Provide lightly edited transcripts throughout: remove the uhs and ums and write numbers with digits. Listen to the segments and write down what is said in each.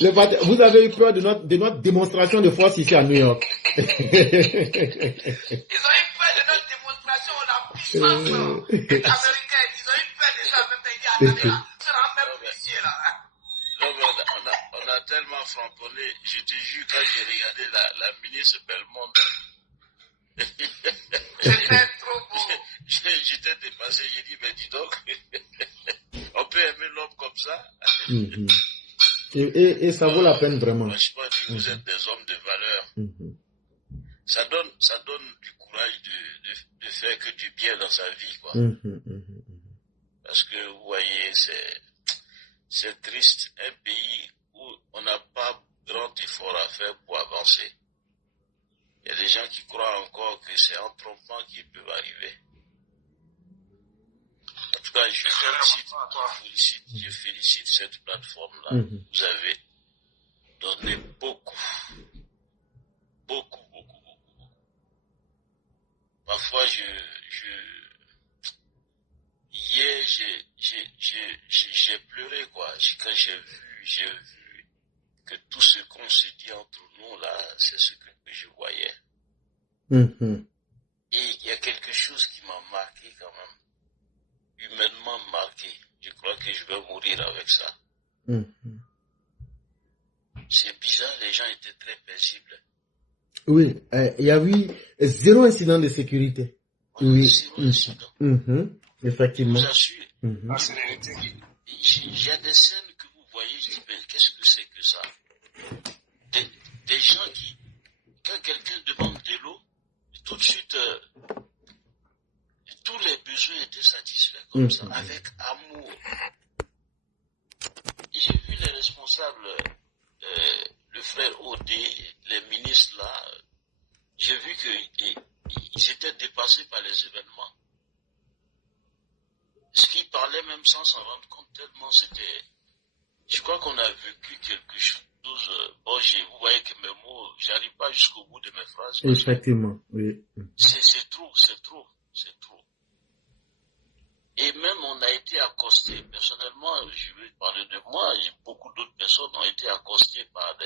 Vous avez eu peur de notre démonstration de force ici à New York. Ils ont eu peur de notre démonstration, la puissance américaine. Ils ont eu peur de ça, même ils disent, là. Non, mais on a tellement framponné. Je te jure, quand j'ai regardé la ministre Bellemonde, c'était trop beau. J'étais dépassé, j'ai dit, mais dis donc, on peut aimer l'homme comme ça. Et ça vaut la peine vraiment. Franchement, vous êtes des hommes de valeur. Ça donne du courage de faire que du bien dans sa vie, quoi. Parce que vous voyez, c'est triste, un pays où on n'a pas grand effort à faire pour avancer. Il y a des gens qui croient encore que c'est en trompant qu'ils peuvent arriver. En tout cas, je félicite cette plateforme-là. Vous avez donné beaucoup. Parfois, hier, j'ai pleuré, quoi. Quand j'ai vu que tout ce qu'on se dit entre nous, là, c'est ce que je voyais. Et il y a quelque chose qui m'a marqué quand même. Humainement marqué. Je crois que je vais mourir avec ça. C'est bizarre, les gens étaient très paisibles. Oui, il y a eu 0 incident de sécurité. Oui. 0 incident. Effectivement. Je vous assure. Il y a des scènes que vous voyez, je dis, mais qu'est-ce que c'est que ça? Des gens qui, quand quelqu'un demande de l'eau, tout de suite, tous les besoins étaient satisfaits comme ça, avec amour. J'ai vu les responsables, le frère Odé, les ministres là, j'ai vu qu'ils étaient dépassés par les événements. Ce qu'ils parlaient même sans s'en rendre compte tellement c'était... Je crois qu'on a vécu quelque chose. Bon, vous voyez que mes mots, j'arrive pas jusqu'au bout de mes phrases. Effectivement, oui. C'est trop. Et même on a été accosté, personnellement, je vais parler de moi, beaucoup d'autres personnes ont été accostées par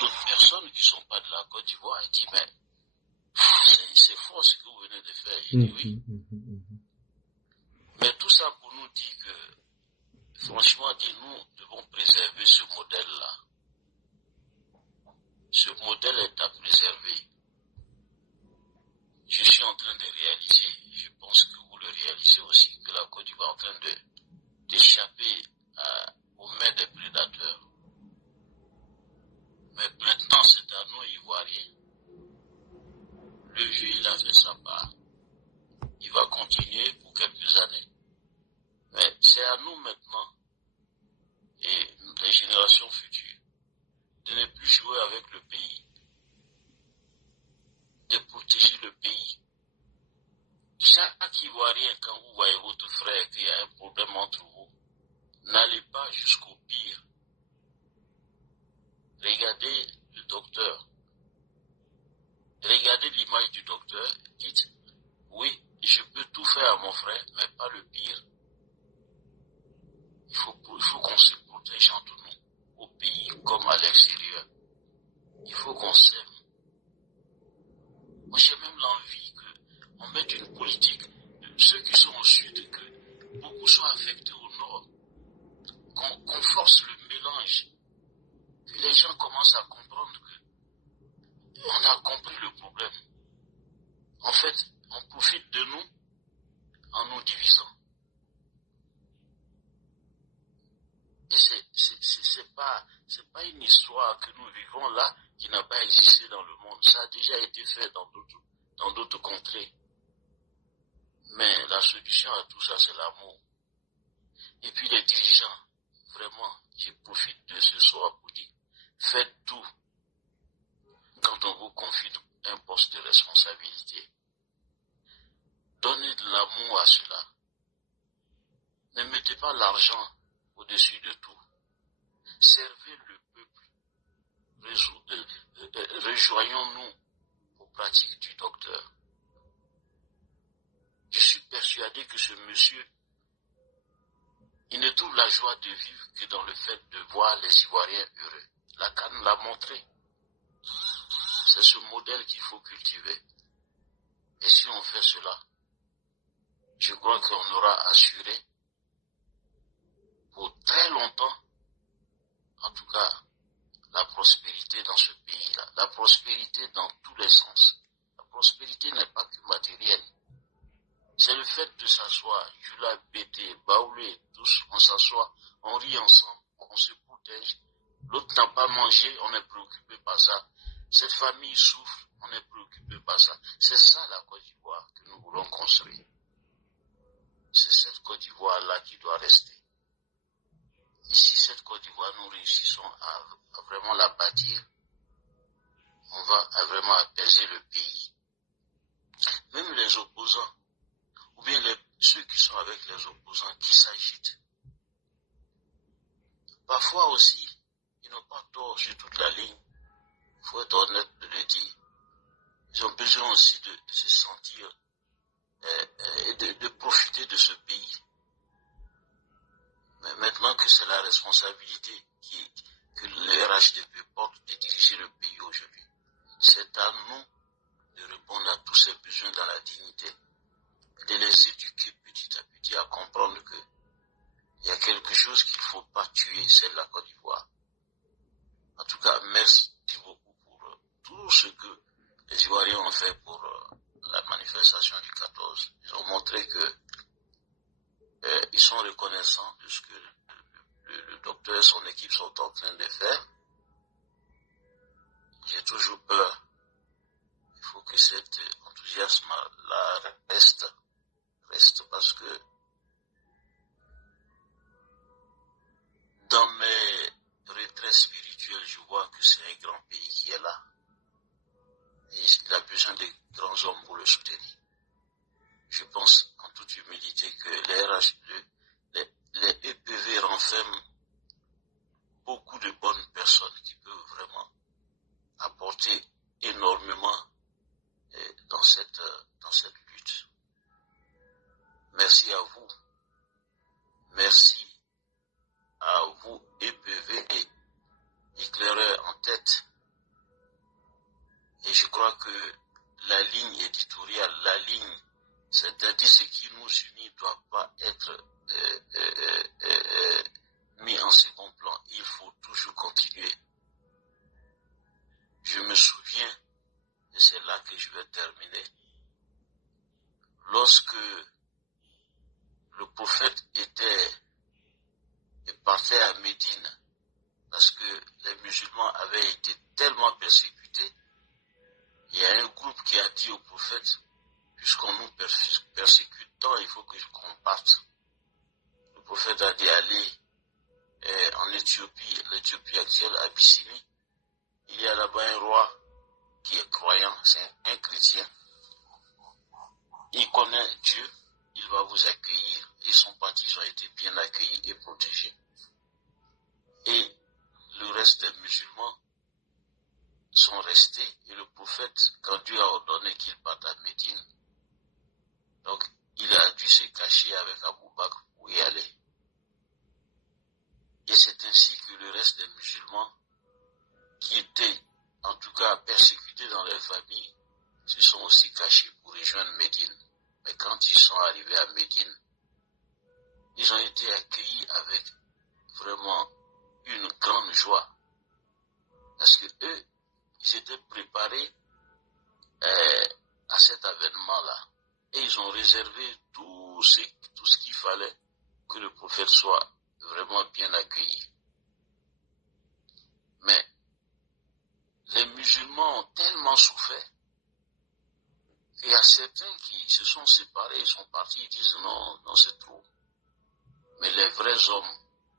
d'autres personnes qui ne sont pas de la Côte d'Ivoire et disent, mais c'est fort ce que vous venez de faire. J'ai dit oui. Mais tout ça pour nous dire que, franchement, nous devons préserver ce modèle-là. Ce modèle est à préserver. Je suis en train de réaliser, je pense que vous le réalisez aussi, que la Côte d'Ivoire est en train d'échapper aux mains des prédateurs. Mais maintenant, c'est à nous, Ivoiriens. Le vieux, il a fait sa part. Il va continuer pour quelques années. Mais c'est à nous maintenant, et les générations futures, de ne plus jouer avec le pays, de protéger le pays. Chaque Ivoirien, quand vous voyez votre frère qu'il y a un problème entre vous, n'allez pas jusqu'au pire. Regardez le docteur. Regardez l'image du docteur. Dites, oui, je peux tout faire à mon frère, mais pas le pire. Il faut qu'on se protège entre nous, au pays comme à l'extérieur. Il faut qu'on s'aime. Moi, j'ai même l'envie qu'on mette une politique de ceux qui sont au sud, que beaucoup soient affectés au nord, qu'on force le mélange, que les gens commencent à comprendre qu'on a compris le problème. En fait, on profite de nous en nous divisant. Et c'est pas une histoire que nous vivons là qui n'a pas existé dans le monde. Ça a déjà été fait dans d'autres contrées. Mais la solution à tout ça, c'est l'amour. Et puis les dirigeants, vraiment, je profite de ce soir pour dire, faites tout quand on vous confie un poste de responsabilité. Donnez de l'amour à cela. Ne mettez pas l'argent au-dessus de tout. Servez le peuple. Rejoignons-nous aux pratiques du docteur. Je suis persuadé que ce monsieur, Ils ne trouvent la joie de vivre que dans le fait de voir les Ivoiriens heureux. La CAN l'a montré. C'est ce modèle qu'il faut cultiver. Et si on fait cela, je crois qu'on aura assuré pour très longtemps, en tout cas, la prospérité dans ce pays-là. La prospérité dans tous les sens. La prospérité n'est pas que matérielle. C'est le fait de s'asseoir, Jula, Bété, Baoulé, tous, on s'assoit, on rit ensemble, on se protège. L'autre n'a pas mangé, on est préoccupé par ça. Cette famille souffre, on est préoccupé par ça. C'est ça la Côte d'Ivoire que nous voulons construire. C'est cette Côte d'Ivoire-là qui doit rester. Et si cette Côte d'Ivoire, nous réussissons à vraiment la bâtir, on va vraiment apaiser le pays. Même les opposants, ou bien ceux qui sont avec les opposants, qui s'agitent. Parfois aussi, ils n'ont pas tort sur toute la ligne. Il faut être honnête de le dire. Ils ont besoin aussi de se sentir et de profiter de ce pays. Mais maintenant que c'est la responsabilité que le RHDP porte de diriger le pays aujourd'hui, c'est à nous de répondre à tous ces besoins dans la dignité, de les éduquer petit à petit à comprendre qu'il y a quelque chose qu'il ne faut pas tuer, c'est la Côte d'Ivoire. En tout cas, merci beaucoup pour tout ce que les Ivoiriens ont fait pour la manifestation du 14. Ils ont montré que ils sont reconnaissants de ce que le docteur et son équipe sont en train de faire. J'ai toujours peur. Il faut que cet enthousiasme-là reste parce que dans mes retraits spirituels, je vois que c'est un grand pays qui est là. Et il a besoin de grands hommes pour le soutenir. Je pense en toute humilité que les EPV renferment beaucoup de bonnes personnes qui peuvent vraiment apporter énormément dans cette lutte. Merci à vous. Merci à vous, EPV et éclaireurs en tête. Et je crois que la ligne éditoriale, la ligne, c'est-à-dire ce qui nous unit, ne doit pas être mis en second plan. Il faut toujours continuer. Je me souviens, et c'est là que je vais terminer, lorsque le prophète partait à Médine, parce que les musulmans avaient été tellement persécutés, il y a un groupe qui a dit au prophète, puisqu'on nous persécute tant, il faut qu'on parte. Le prophète a dit, allez en Éthiopie, l'Éthiopie actuelle, Abyssinie, il y a là-bas un roi qui est croyant, c'est un chrétien. Il connaît Dieu, il va vous accueillir. Et son parti, ils ont été bien accueillis et protégés. Et le reste des musulmans sont restés. Et le prophète, quand Dieu a ordonné qu'il parte à Médine, donc il a dû se cacher avec Abou Bakr pour y aller. Et c'est ainsi que le reste des musulmans, qui étaient en tout cas persécutés dans leur famille, se sont aussi cachés pour rejoindre Médine. Mais quand ils sont arrivés à Médine, ils ont été accueillis avec vraiment une grande joie. Parce que eux, ils s'étaient préparés à cet événement-là. Et ils ont réservé tout ce qu'il fallait que le prophète soit vraiment bien accueilli. Mais les musulmans ont tellement souffert qu'il y a certains qui se sont séparés, ils sont partis, ils disent non, c'est trop. Mais les vrais hommes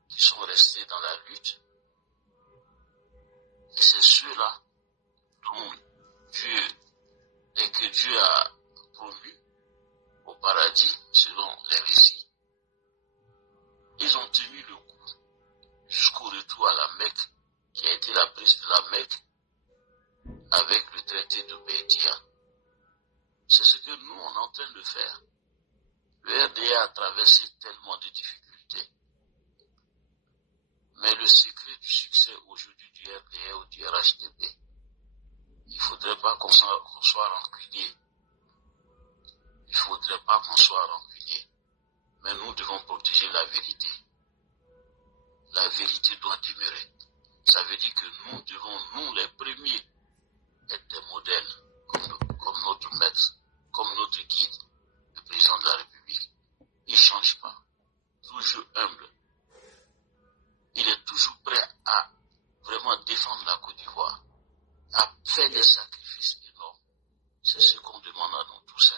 qui sont restés dans la lutte, c'est ceux-là dont que Dieu a promu au paradis, selon les récits. Ils ont tenu le coup jusqu'au retour à la Mecque, qui a été la prise de la Mecque avec le traité de Bédia. C'est ce que nous, on est en train de faire. Le RDA a traversé tellement de difficultés. Mais le secret du succès aujourd'hui du RDR ou du RHDP, il ne faudrait pas qu'on soit rancunier. Il ne faudrait pas qu'on soit rancunier. Mais nous devons protéger la vérité. La vérité doit demeurer. Ça veut dire que nous devons, nous les premiers, être des modèles, comme notre maître, comme notre guide, le président de la République. Il ne change pas. Toujours humble. Il est toujours prêt à vraiment défendre la Côte d'Ivoire, à faire des sacrifices énormes. C'est ce qu'on demande à nous tous.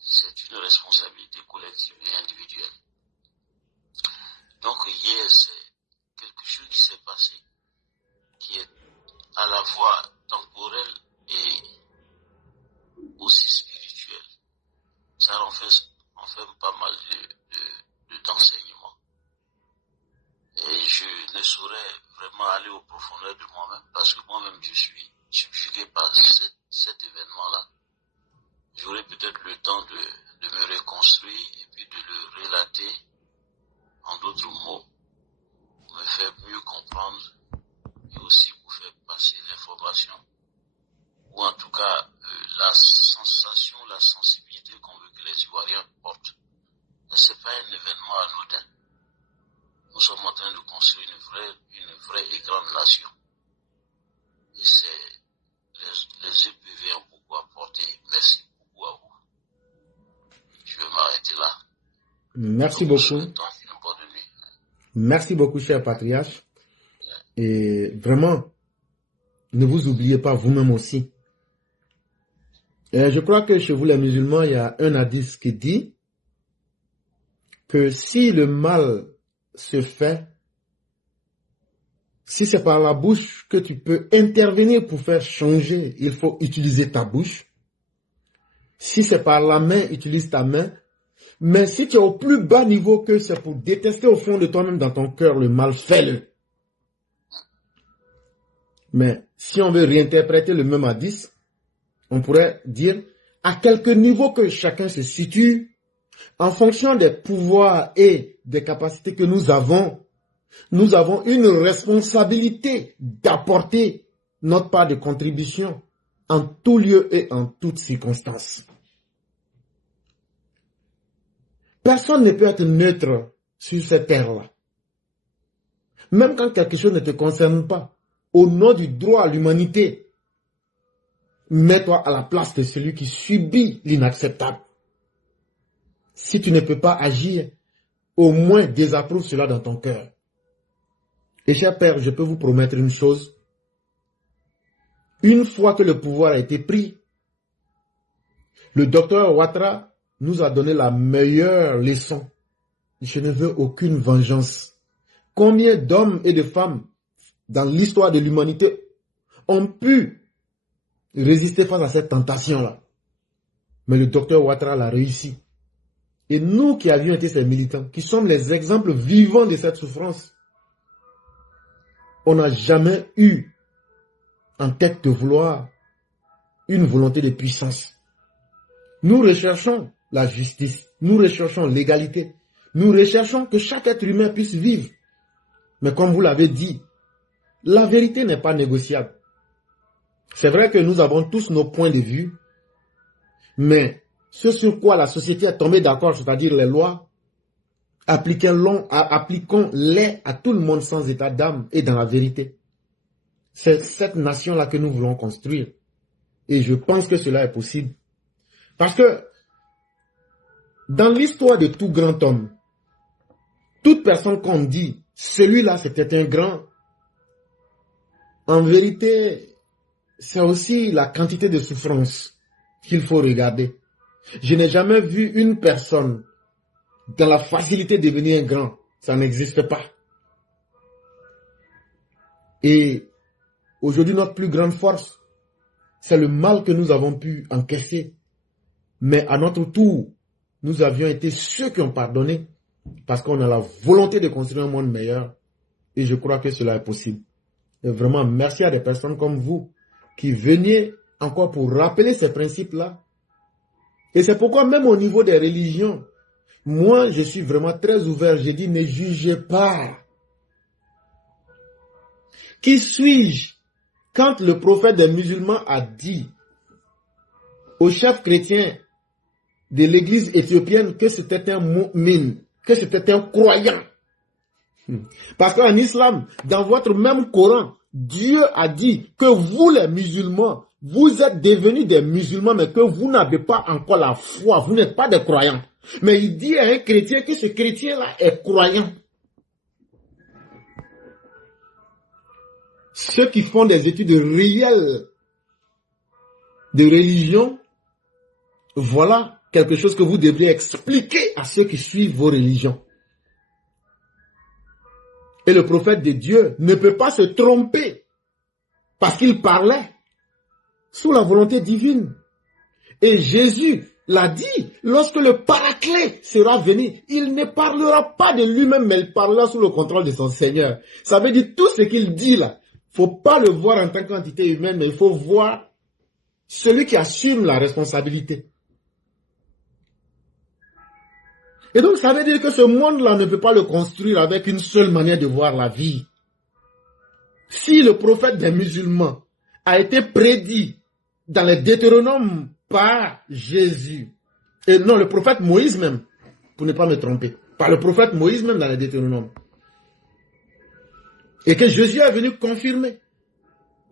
C'est une responsabilité collective et individuelle. Donc hier, c'est quelque chose qui s'est passé, qui est à la fois temporel et aussi spirituel. Ça renferme pas mal d'enseignements. Et je ne saurais vraiment aller aux profondeurs de moi-même, parce que moi-même je suis subjugué par cet événement-là. J'aurai peut-être le temps de me reconstruire et puis de le relater en d'autres mots, pour me faire mieux comprendre et aussi pour faire passer l'information, ou en tout cas la sensation, la sensibilité qu'on veut que les Ivoiriens portent. Ce n'est pas un événement anodin. Nous sommes en train de construire une vraie et grande nation. Et c'est les EPV ont beaucoup apporté. Merci beaucoup à vous. Je vais m'arrêter là. Merci beaucoup. Merci beaucoup, cher patriarche. Et vraiment, ne vous oubliez pas vous-même aussi. Et je crois que chez vous, les musulmans, il y a un hadith qui dit que si le mal se fait, si c'est par la bouche que tu peux intervenir pour faire changer, il faut utiliser ta bouche. Si c'est par la main, utilise ta main. Mais si tu es au plus bas niveau que c'est pour détester au fond de toi-même dans ton cœur le mal, fais-le. Mais si on veut réinterpréter le même hadith, on pourrait dire à quelque niveau que chacun se situe, en fonction des pouvoirs et des capacités que nous avons une responsabilité d'apporter notre part de contribution en tout lieu et en toutes circonstances. Personne ne peut être neutre sur cette terre-là. Même quand quelque chose ne te concerne pas, au nom du droit à l'humanité, mets-toi à la place de celui qui subit l'inacceptable. Si tu ne peux pas agir, au moins désapprouve cela dans ton cœur. Et cher Père, je peux vous promettre une chose. Une fois que le pouvoir a été pris, le docteur Ouattara nous a donné la meilleure leçon. Je ne veux aucune vengeance. Combien d'hommes et de femmes dans l'histoire de l'humanité ont pu résister face à cette tentation-là? Mais le docteur Ouattara l'a réussi. Et nous qui avions été ces militants, qui sommes les exemples vivants de cette souffrance, on n'a jamais eu en tête de vouloir une volonté de puissance. Nous recherchons la justice, nous recherchons l'égalité, nous recherchons que chaque être humain puisse vivre. Mais comme vous l'avez dit, la vérité n'est pas négociable. C'est vrai que nous avons tous nos points de vue, mais ce sur quoi la société est tombée d'accord, c'est-à-dire les lois, appliquons-les à tout le monde sans état d'âme et dans la vérité. C'est cette nation-là que nous voulons construire. Et je pense que cela est possible. Parce que dans l'histoire de tout grand homme, toute personne qu'on dit, celui-là c'était un grand, en vérité, c'est aussi la quantité de souffrance qu'il faut regarder. Je n'ai jamais vu une personne dans la facilité de devenir un grand. Ça n'existe pas. Et aujourd'hui, notre plus grande force, c'est le mal que nous avons pu encaisser. Mais à notre tour, nous avions été ceux qui ont pardonné parce qu'on a la volonté de construire un monde meilleur. Et je crois que cela est possible. Et vraiment, merci à des personnes comme vous qui veniez encore pour rappeler ces principes-là. Et c'est pourquoi même au niveau des religions, moi, je suis vraiment très ouvert. J'ai dit, ne jugez pas. Qui suis-je quand le prophète des musulmans a dit au chef chrétien de l'église éthiopienne que c'était un mu'min, que c'était un croyant? Parce qu'en islam, dans votre même Coran, Dieu a dit que vous les musulmans, vous êtes devenus des musulmans, mais que vous n'avez pas encore la foi, vous n'êtes pas des croyants. Mais il dit à un chrétien que ce chrétien-là est croyant. Ceux qui font des études réelles de religion, voilà quelque chose que vous devriez expliquer à ceux qui suivent vos religions. Et le prophète de Dieu ne peut pas se tromper parce qu'il parlait sous la volonté divine. Et Jésus l'a dit, lorsque le Paraclet sera venu, il ne parlera pas de lui-même, mais il parlera sous le contrôle de son Seigneur. Ça veut dire tout ce qu'il dit là, il ne faut pas le voir en tant qu'entité humaine, mais il faut voir celui qui assume la responsabilité. Et donc, ça veut dire que ce monde-là ne peut pas le construire avec une seule manière de voir la vie. Si le prophète des musulmans a été prédit dans les Deutéronomes par Jésus, et non, le prophète Moïse même, pour ne pas me tromper, par le prophète Moïse même dans les Deutéronomes, et que Jésus est venu confirmer.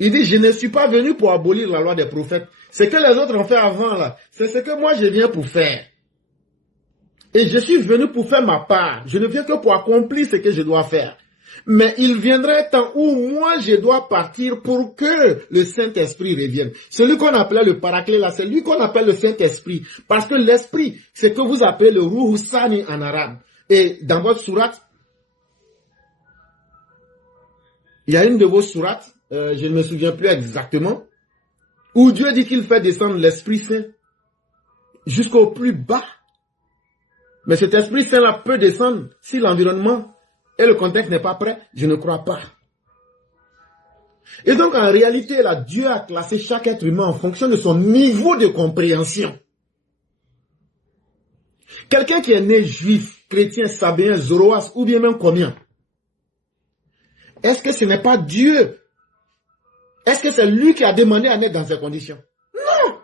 Il dit, je ne suis pas venu pour abolir la loi des prophètes. Ce que les autres ont fait avant là, c'est ce que moi je viens pour faire. Et je suis venu pour faire ma part. Je ne viens que pour accomplir ce que je dois faire. Mais il viendra un temps où moi je dois partir pour que le Saint-Esprit revienne. Celui qu'on appelait le Paraclet là, c'est lui qu'on appelle le Saint-Esprit. Parce que l'Esprit, c'est que vous appelez le Ruh Sani en arabe. Et dans votre sourate, il y a une de vos sourates, je ne me souviens plus exactement, où Dieu dit qu'il fait descendre l'Esprit Saint jusqu'au plus bas. Mais cet Esprit Saint-là peut descendre si l'environnement et le contexte n'est pas prêt. Je ne crois pas. Et donc, en réalité, là, Dieu a classé chaque être humain en fonction de son niveau de compréhension. Quelqu'un qui est né juif, chrétien, sabéen, zoroastre ou bien même combien, est-ce que ce n'est pas Dieu? Est-ce que c'est lui qui a demandé à naître dans ces conditions? Non!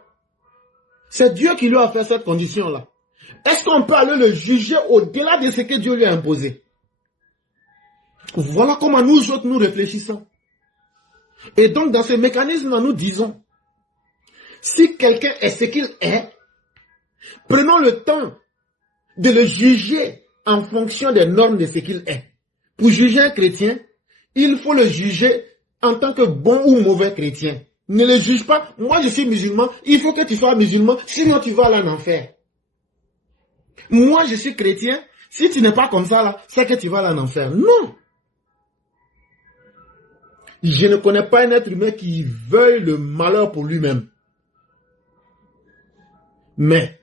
C'est Dieu qui lui a fait cette condition-là. Est-ce qu'on peut aller le juger au-delà de ce que Dieu lui a imposé? Voilà comment nous autres nous réfléchissons. Et donc dans ce mécanisme-là, nous disons, si quelqu'un est ce qu'il est, prenons le temps de le juger en fonction des normes de ce qu'il est. Pour juger un chrétien, il faut le juger en tant que bon ou mauvais chrétien. Ne le juge pas, moi je suis musulman, il faut que tu sois musulman, sinon tu vas aller en enfer. Moi, je suis chrétien. Si tu n'es pas comme ça, là, c'est que tu vas aller en enfer. Non. Je ne connais pas un être humain qui veuille le malheur pour lui-même. Mais,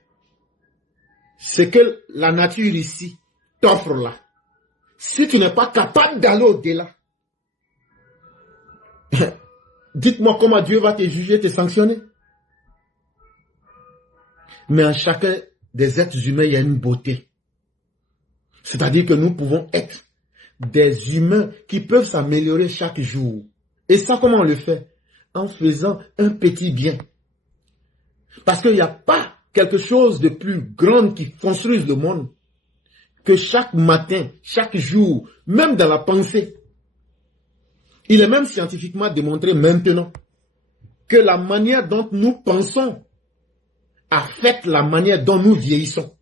ce que la nature ici t'offre là, si tu n'es pas capable d'aller au-delà, dites-moi comment Dieu va te juger, te sanctionner. Mais en chacun des êtres humains, il y a une beauté. C'est-à-dire que nous pouvons être des humains qui peuvent s'améliorer chaque jour. Et ça, comment on le fait? En faisant un petit bien. Parce qu'il n'y a pas quelque chose de plus grand qui construise le monde que chaque matin, chaque jour, même dans la pensée. Il est même scientifiquement démontré maintenant que la manière dont nous pensons affecte la manière dont nous vieillissons.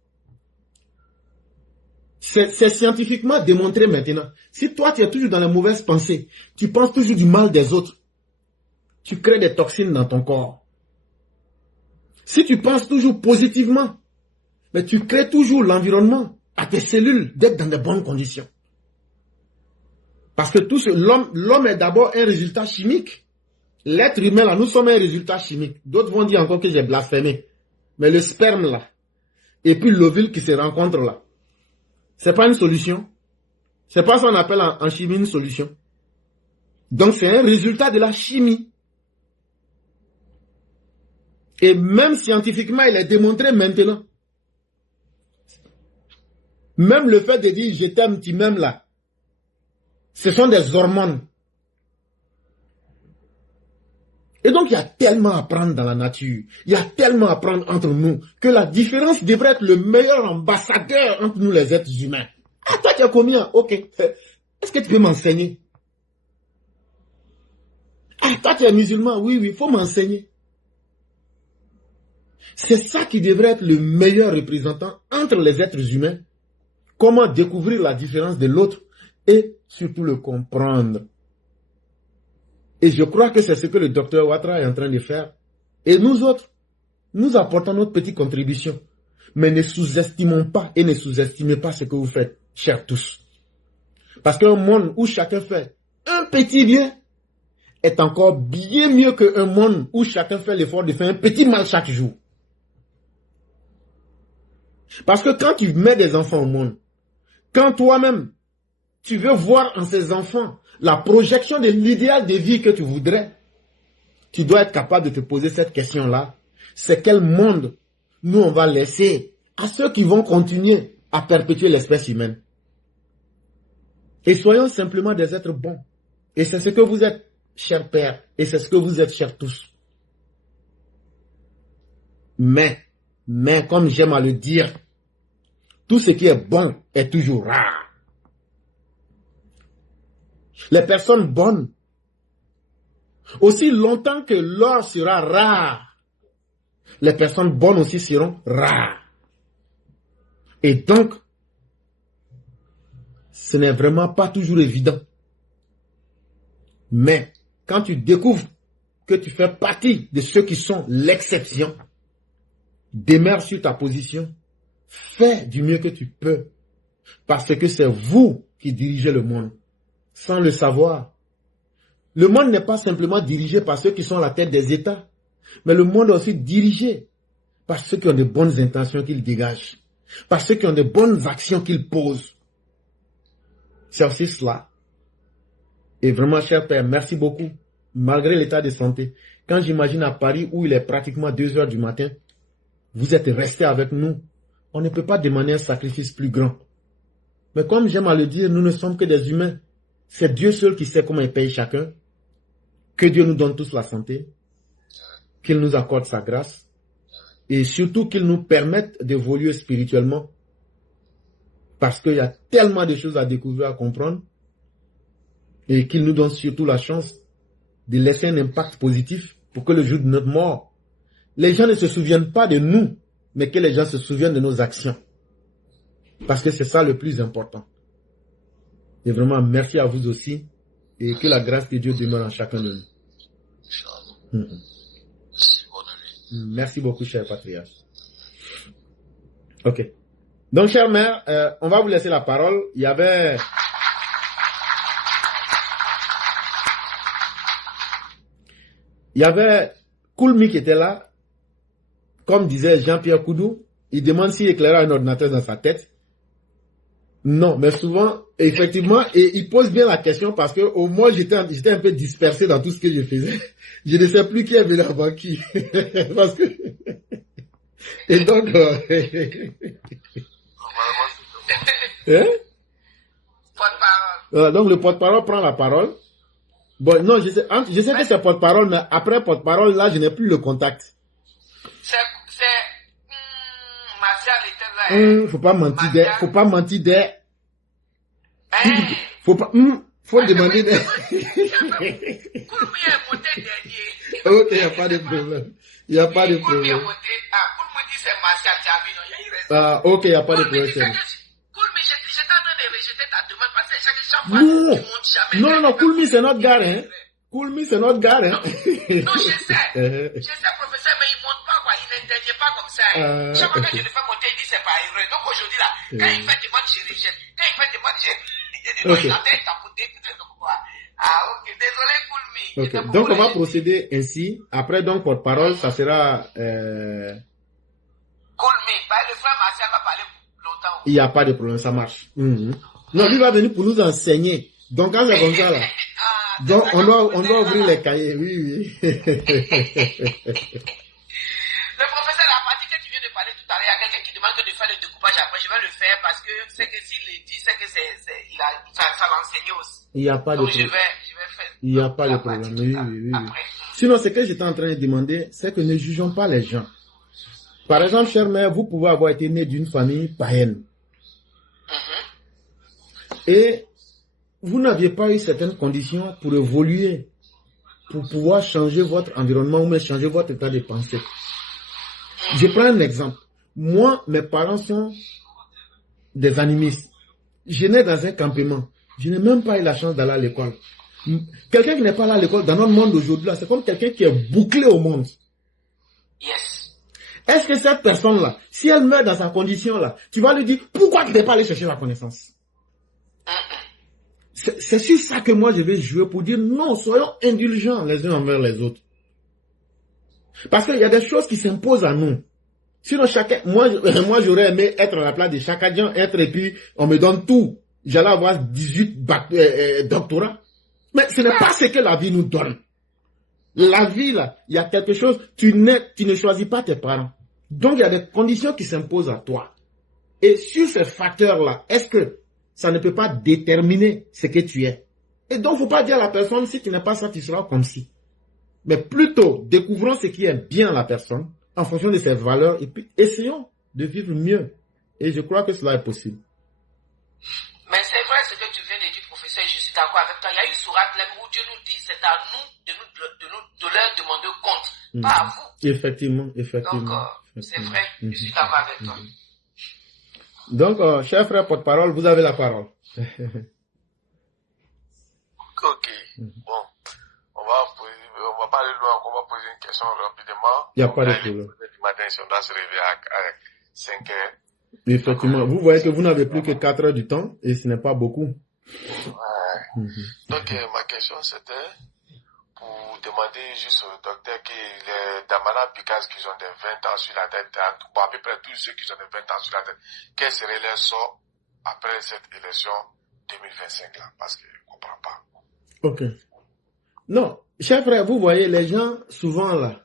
C'est scientifiquement démontré maintenant. Si toi, tu es toujours dans la mauvaise pensée, tu penses toujours du mal des autres, tu crées des toxines dans ton corps. Si tu penses toujours positivement, mais tu crées toujours l'environnement à tes cellules d'être dans de bonnes conditions. Parce que l'homme est d'abord un résultat chimique. L'être humain, là, nous sommes un résultat chimique. D'autres vont dire encore que j'ai blasphémé. Mais le sperme, là, et puis l'ovule qui se rencontre, là, c'est pas une solution. C'est pas ce qu'on appelle en chimie une solution. Donc, c'est un résultat de la chimie. Et même scientifiquement, il est démontré maintenant. Même le fait de dire je t'aime, tu m'aimes là, ce sont des hormones. Et donc, il y a tellement à apprendre dans la nature. Il y a tellement à apprendre entre nous que la différence devrait être le meilleur ambassadeur entre nous les êtres humains. Ah, toi, tu as combien? Ok. Est-ce que tu peux m'enseigner? Ah, toi, tu es musulman? Oui, il faut m'enseigner. C'est ça qui devrait être le meilleur représentant entre les êtres humains. Comment découvrir la différence de l'autre et surtout le comprendre. Et je crois que c'est ce que le docteur Ouattara est en train de faire. Et nous autres, nous apportons notre petite contribution. Mais ne sous-estimons pas et ne sous-estimez pas ce que vous faites, chers tous. Parce qu'un monde où chacun fait un petit bien est encore bien mieux qu'un monde où chacun fait l'effort de faire un petit mal chaque jour. Parce que quand tu mets des enfants au monde, quand toi-même, tu veux voir en ces enfants la projection de l'idéal de vie que tu voudrais, tu dois être capable de te poser cette question-là. C'est quel monde nous on va laisser à ceux qui vont continuer à perpétuer l'espèce humaine. Et soyons simplement des êtres bons. Et c'est ce que vous êtes, chers pères, et c'est ce que vous êtes, chers tous. Mais, comme j'aime à le dire, tout ce qui est bon est toujours rare. Les personnes bonnes, aussi longtemps que l'or sera rare, les personnes bonnes aussi seront rares. Et donc, ce n'est vraiment pas toujours évident. Mais quand tu découvres que tu fais partie de ceux qui sont l'exception, demeure sur ta position, fais du mieux que tu peux, parce que c'est vous qui dirigez le monde, sans le savoir. Le monde n'est pas simplement dirigé par ceux qui sont à la tête des États, mais le monde est aussi dirigé par ceux qui ont de bonnes intentions qu'ils dégagent, par ceux qui ont de bonnes actions qu'ils posent. C'est aussi cela. Et vraiment, cher Père, merci beaucoup, malgré l'état de santé. Quand j'imagine à Paris, où il est pratiquement 2 heures du matin, vous êtes restés avec nous. On ne peut pas demander un sacrifice plus grand. Mais comme j'aime à le dire, nous ne sommes que des humains. C'est Dieu seul qui sait comment il paye chacun. Que Dieu nous donne tous la santé. Qu'il nous accorde sa grâce. Et surtout qu'il nous permette d'évoluer spirituellement. Parce qu'il y a tellement de choses à découvrir, à comprendre. Et qu'il nous donne surtout la chance de laisser un impact positif pour que le jour de notre mort, les gens ne se souviennent pas de nous, mais que les gens se souviennent de nos actions. Parce que c'est ça le plus important. Et vraiment, merci à vous aussi. Et que la grâce de Dieu demeure en chacun de nous. Merci beaucoup, cher patriarche. Ok. Donc, chère mère, on va vous laisser la parole. Il y avait Koulmi qui était là. Comme disait Jean-Pierre Koudou, il demande s'il éclaira un ordinateur dans sa tête. Non, mais souvent, effectivement, et il pose bien la question parce que au moins j'étais un peu dispersé dans tout ce que je faisais. Je ne sais plus qui est venu avant qui. Parce que... Et donc... donc le porte-parole prend la parole. Bon, non, je sais que c'est porte-parole, mais après porte-parole, là, je n'ai plus le contact. Faut pas mentir des. Faut demander des. Ok, il n'y a pas de problème. Ah, ok, il n'y a pas de problème. Non, Koulmi, c'est notre gars, hein. Non, je sais, professeur, mais il monte pas, quoi. Il n'intervient pas comme ça. Chaque fois que je le fais monter, il dit c'est pas vrai. Donc aujourd'hui, là, quand il fait des modes, je rejette. Quand il fait des modes, je rejette. Il a fait tapoter, peut-être quoi. Ah, ok, désolé, Koulmi. Ok, donc on va procéder ainsi. Après, donc, porte-parole, ça sera... Koulmi, le frère Martial va parler longtemps. Il n'y a pas de problème, ça marche. Non, lui va venir pour nous enseigner. Donc, quand c'est comme ça, là... Donc, on doit ouvrir les cahiers, oui. Le professeur, la partie que tu viens de parler tout à l'heure, il y a quelqu'un qui demande de faire le découpage après. Je vais le faire parce que c'est que s'il le dit, c'est que ça l'enseigne aussi. Il n'y a pas de problème. Je vais faire. Il n'y a pas de problème, oui. Sinon, ce que j'étais en train de demander, c'est que ne jugeons pas les gens. Par exemple, chère mère, vous pouvez avoir été né d'une famille païenne. Et vous n'aviez pas eu certaines conditions pour évoluer, pour pouvoir changer votre environnement ou même changer votre état de pensée. Je prends un exemple. Moi, mes parents sont des animistes. Je nais dans un campement. Je n'ai même pas eu la chance d'aller à l'école. Quelqu'un qui n'est pas allé à l'école dans notre monde d'aujourd'hui, c'est comme quelqu'un qui est bouclé au monde. Yes. Est-ce que cette personne-là, si elle meurt dans sa condition-là, tu vas lui dire, pourquoi tu n'es pas allé chercher la connaissance? C'est sur ça que moi je vais jouer pour dire, non, soyons indulgents les uns envers les autres. Parce qu'il y a des choses qui s'imposent à nous. Sinon, moi j'aurais aimé être à la place de Chakadjan, et puis on me donne tout. J'allais avoir 18 doctorats. Mais ce n'est pas ce que la vie nous donne. La vie, là, il y a quelque chose, tu ne choisis pas tes parents. Donc, il y a des conditions qui s'imposent à toi. Et sur ces facteurs-là, est-ce que ça ne peut pas déterminer ce que tu es? Et donc, il ne faut pas dire à la personne, si tu n'es pas ça, tu seras comme si. Mais plutôt, découvrons ce qui est bien à la personne, en fonction de ses valeurs, et puis essayons de vivre mieux. Et je crois que cela est possible. Mais c'est vrai ce que tu viens de dire, professeur, je suis d'accord avec toi. Il y a une sourate là où Dieu nous dit, c'est à nous de leur demander compte, pas à vous. Effectivement. Donc, c'est vrai, je suis d'accord avec toi. Donc, cher frère porte-parole, vous avez la parole. Ok, bon, on va pas aller loin, on va poser une question rapidement. Il n'y a pas de problème. Du matin, si on doit se réveiller à 5 heures. Effectivement, vous voyez que vous n'avez plus que 4 heures du temps et ce n'est pas beaucoup. Ouais. Donc, ma question c'était pour demander juste au docteur que les Damana Pikas qui ont des 20 ans sur la tête, à peu près tous ceux qui ont des 20 ans sur la tête, quel serait leur sort après cette élection 2025 là? Parce que je ne comprends pas. Ok. Non, cher frère, vous voyez, les gens, souvent là,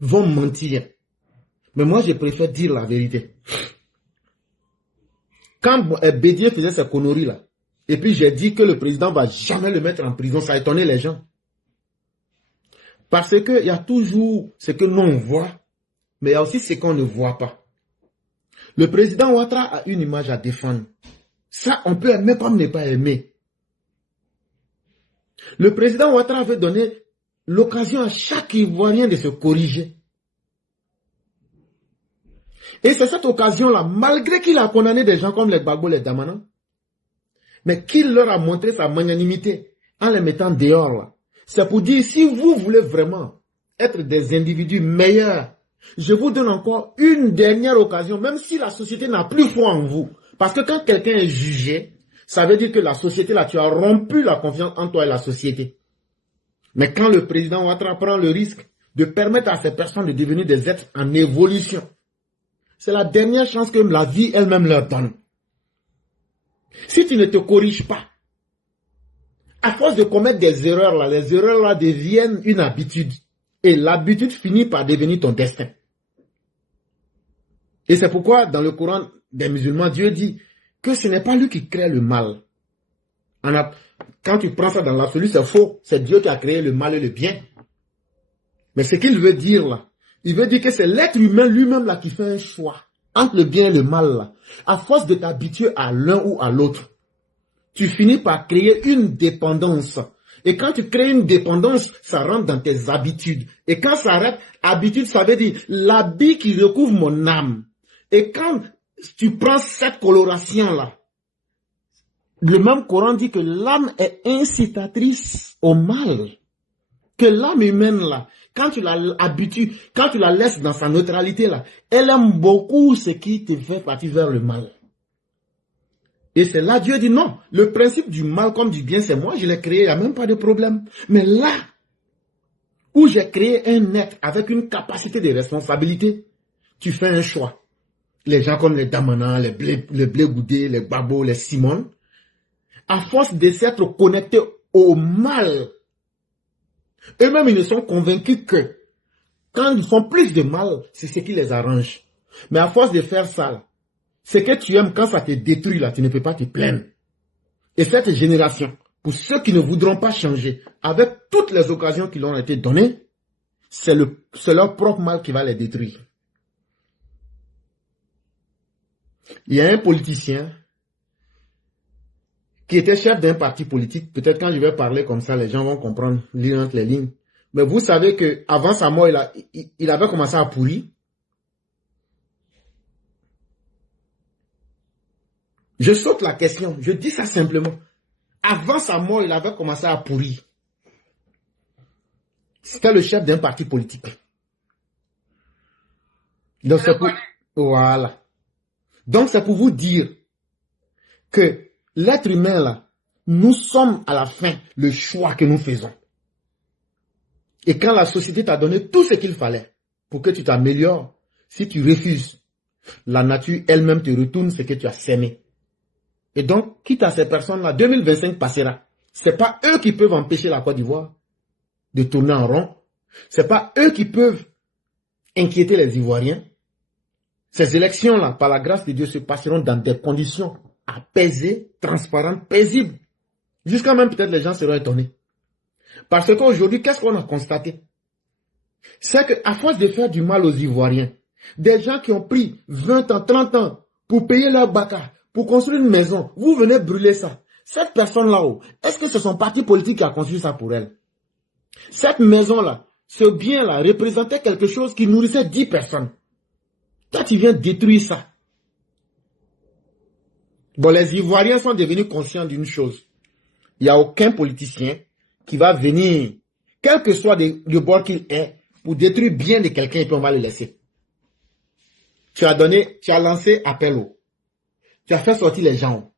vont mentir. Mais moi, je préfère dire la vérité. Quand Bédier faisait ces conneries là, et puis j'ai dit que le président va jamais le mettre en prison, ça a étonné les gens. Parce que il y a toujours ce que nous on voit, mais il y a aussi ce qu'on ne voit pas. Le président Ouattara a une image à défendre. Ça, on peut aimer comme ne pas aimer. Le président Ouattara veut donner l'occasion à chaque Ivoirien de se corriger. Et c'est cette occasion-là, malgré qu'il a condamné des gens comme les Gbagbo, les Damana, mais qu'il leur a montré sa magnanimité en les mettant dehors là. C'est pour dire, si vous voulez vraiment être des individus meilleurs, je vous donne encore une dernière occasion, même si la société n'a plus foi en vous. Parce que quand quelqu'un est jugé, ça veut dire que la société là, tu as rompu la confiance en toi et la société. Mais quand le président Ouattara prend le risque de permettre à ces personnes de devenir des êtres en évolution, c'est la dernière chance que la vie elle-même leur donne. Si tu ne te corriges pas, à force de commettre des erreurs là, les erreurs là deviennent une habitude. Et l'habitude finit par devenir ton destin. Et c'est pourquoi dans le Coran des musulmans, Dieu dit que ce n'est pas lui qui crée le mal. Quand tu prends ça dans l'absolu, c'est faux. C'est Dieu qui a créé le mal et le bien. Mais ce qu'il veut dire là, il veut dire que c'est l'être humain lui-même là qui fait un choix entre le bien et le mal là. À force de t'habituer à l'un ou à l'autre, tu finis par créer une dépendance. Et quand tu crées une dépendance, ça rentre dans tes habitudes. Et quand ça arrête, habitude, ça veut dire l'habit qui recouvre mon âme. Et quand tu prends cette coloration là, le même Coran dit que l'âme est incitatrice au mal. Que l'âme humaine là, quand tu la habitues, quand tu la laisses dans sa neutralité là, elle aime beaucoup ce qui te fait partir vers le mal. Et c'est là Dieu dit non, le principe du mal comme du bien c'est moi, je l'ai créé, il n'y a même pas de problème. Mais là, où j'ai créé un être avec une capacité de responsabilité, tu fais un choix. Les gens comme les Damana, les Blé Goudé, les Gbagbo, les Simon, à force de s'être connectés au mal, eux-mêmes, ils ne sont convaincus que quand ils font plus de mal, c'est ce qui les arrange. Mais à force de faire ça, ce que tu aimes, quand ça te détruit, là, tu ne peux pas te plaindre. Et cette génération, pour ceux qui ne voudront pas changer, avec toutes les occasions qui leur ont été données, c'est leur propre mal qui va les détruire. Il y a un politicien qui était chef d'un parti politique. Peut-être quand je vais parler comme ça, les gens vont comprendre, lire entre les lignes. Mais vous savez qu'avant sa mort, il avait commencé à pourrir. Je saute la question, je dis ça simplement. Avant sa mort, il avait commencé à pourrir. C'était le chef d'un parti politique. Donc c'est pour... Voilà. Donc c'est pour vous dire que l'être humain là, nous sommes à la fin le choix que nous faisons. Et quand la société t'a donné tout ce qu'il fallait pour que tu t'améliores, si tu refuses, la nature elle-même te retourne ce que tu as sémé. Et donc, quitte à ces personnes-là, 2025 passera. C'est pas eux qui peuvent empêcher la Côte d'Ivoire de tourner en rond. C'est pas eux qui peuvent inquiéter les Ivoiriens. Ces élections-là, par la grâce de Dieu, se passeront dans des conditions apaisées, transparentes, paisibles. Jusqu'à même peut-être les gens seront étonnés. Parce qu'aujourd'hui, qu'est-ce qu'on a constaté? C'est qu'à force de faire du mal aux Ivoiriens, des gens qui ont pris 20 ans, 30 ans pour payer leur baka, pour construire une maison, vous venez brûler ça. Cette personne-là-haut, est-ce que c'est son parti politique qui a construit ça pour elle? Cette maison-là, ce bien-là représentait quelque chose qui nourrissait 10 personnes. Toi, tu viens détruire ça. Bon, les Ivoiriens sont devenus conscients d'une chose. Il n'y a aucun politicien qui va venir, quel que soit le bord qu'il est, pour détruire bien de quelqu'un et puis on va le laisser. Tu as lancé appel haut. Tu as fait sortir les gens.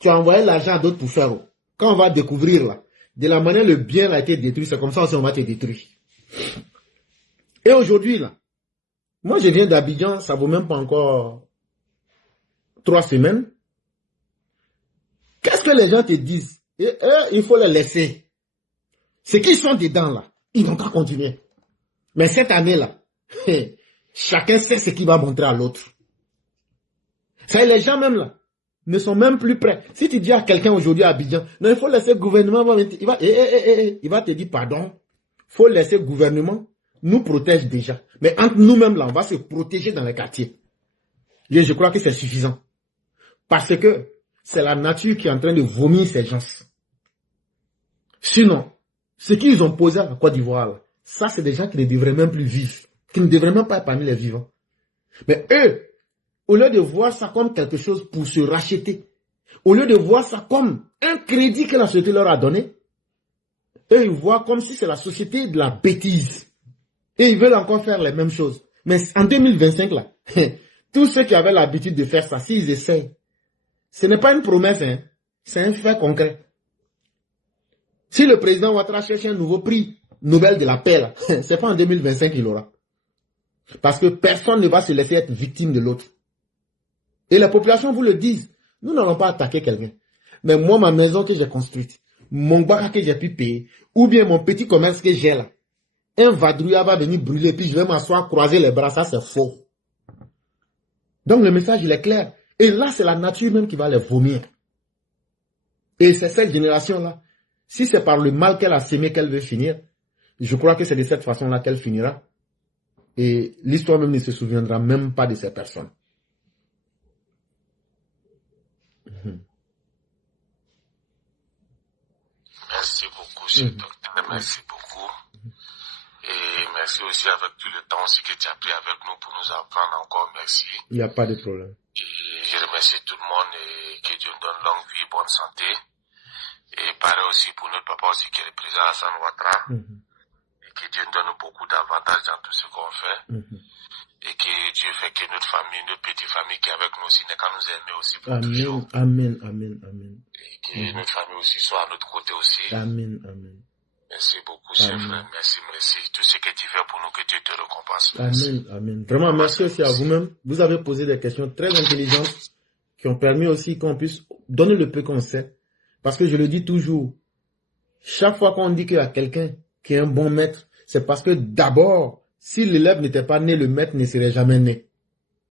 Tu as envoyé l'argent à d'autres pour faire. Quand on va découvrir là, de la manière le bien a été détruit, c'est comme ça aussi on va te détruire. Et aujourd'hui là, moi je viens d'Abidjan, ça vaut même pas encore 3 semaines. Qu'est-ce que les gens te disent? Il faut les laisser. Ceux qui sont dedans là, ils vont pas continuer. Mais cette année là, chacun sait ce qu'il va montrer à l'autre. Ça, les gens même là ne sont même plus prêts. Si tu dis à quelqu'un aujourd'hui à Abidjan, non, il faut laisser le gouvernement, il va te dire pardon. Il faut laisser le gouvernement nous protège déjà. Mais entre nous-mêmes là, on va se protéger dans les quartiers. Et je crois que c'est suffisant. Parce que c'est la nature qui est en train de vomir ces gens. Sinon, ce qu'ils ont posé à la Côte d'Ivoire, ça c'est des gens qui ne devraient même plus vivre. Qui ne devraient même pas être parmi les vivants. Mais eux, au lieu de voir ça comme quelque chose pour se racheter, au lieu de voir ça comme un crédit que la société leur a donné, eux, ils voient comme si c'est la société de la bêtise. Et ils veulent encore faire les mêmes choses. Mais en 2025, là, tous ceux qui avaient l'habitude de faire ça, s'ils essayent, ce n'est pas une promesse, hein, c'est un fait concret. Si le président Ouattara cherche un nouveau prix Nobel de la paix, c'est pas en 2025 qu'il l'aura. Parce que personne ne va se laisser être victime de l'autre. Et les populations vous le disent. Nous n'allons pas attaquer quelqu'un. Mais moi, ma maison que j'ai construite, mon bar que j'ai pu payer, ou bien mon petit commerce que j'ai là, un vadrouillard va venir brûler, puis je vais m'asseoir, croiser les bras, ça c'est faux. Donc le message il est clair. Et là, c'est la nature même qui va les vomir. Et c'est cette génération-là. Si c'est par le mal qu'elle a sémé qu'elle veut finir, je crois que c'est de cette façon-là qu'elle finira. Et l'histoire même ne se souviendra même pas de ces personnes. Merci beaucoup, cher docteur. Merci beaucoup. Et merci aussi avec tout le temps aussi que tu as pris avec nous pour nous apprendre encore. Merci. Il n'y a pas de problème. Et je remercie tout le monde et que Dieu nous donne longue vie, bonne santé. Et pareil aussi pour notre papa aussi qui est le président Hassan Ouattara. Et que Dieu nous donne beaucoup d'avantages dans tout ce qu'on fait. Et que Dieu fait que notre famille, notre petite famille qui est avec nous aussi, n'est qu'à nous aimer aussi pour toujours. Amen, amen, amen. Et que notre famille aussi soit à notre côté aussi. Amen, amen. Merci beaucoup, cher frère. Merci, merci. Tout ce que tu fais pour nous, que Dieu te récompense. Amen, amen. Vraiment, merci aussi à vous-même. Vous avez posé des questions très intelligentes qui ont permis aussi qu'on puisse donner le peu qu'on sait. Parce que je le dis toujours, chaque fois qu'on dit qu'il y a quelqu'un qui est un bon maître, c'est parce que d'abord, si l'élève n'était pas né, le maître ne serait jamais né.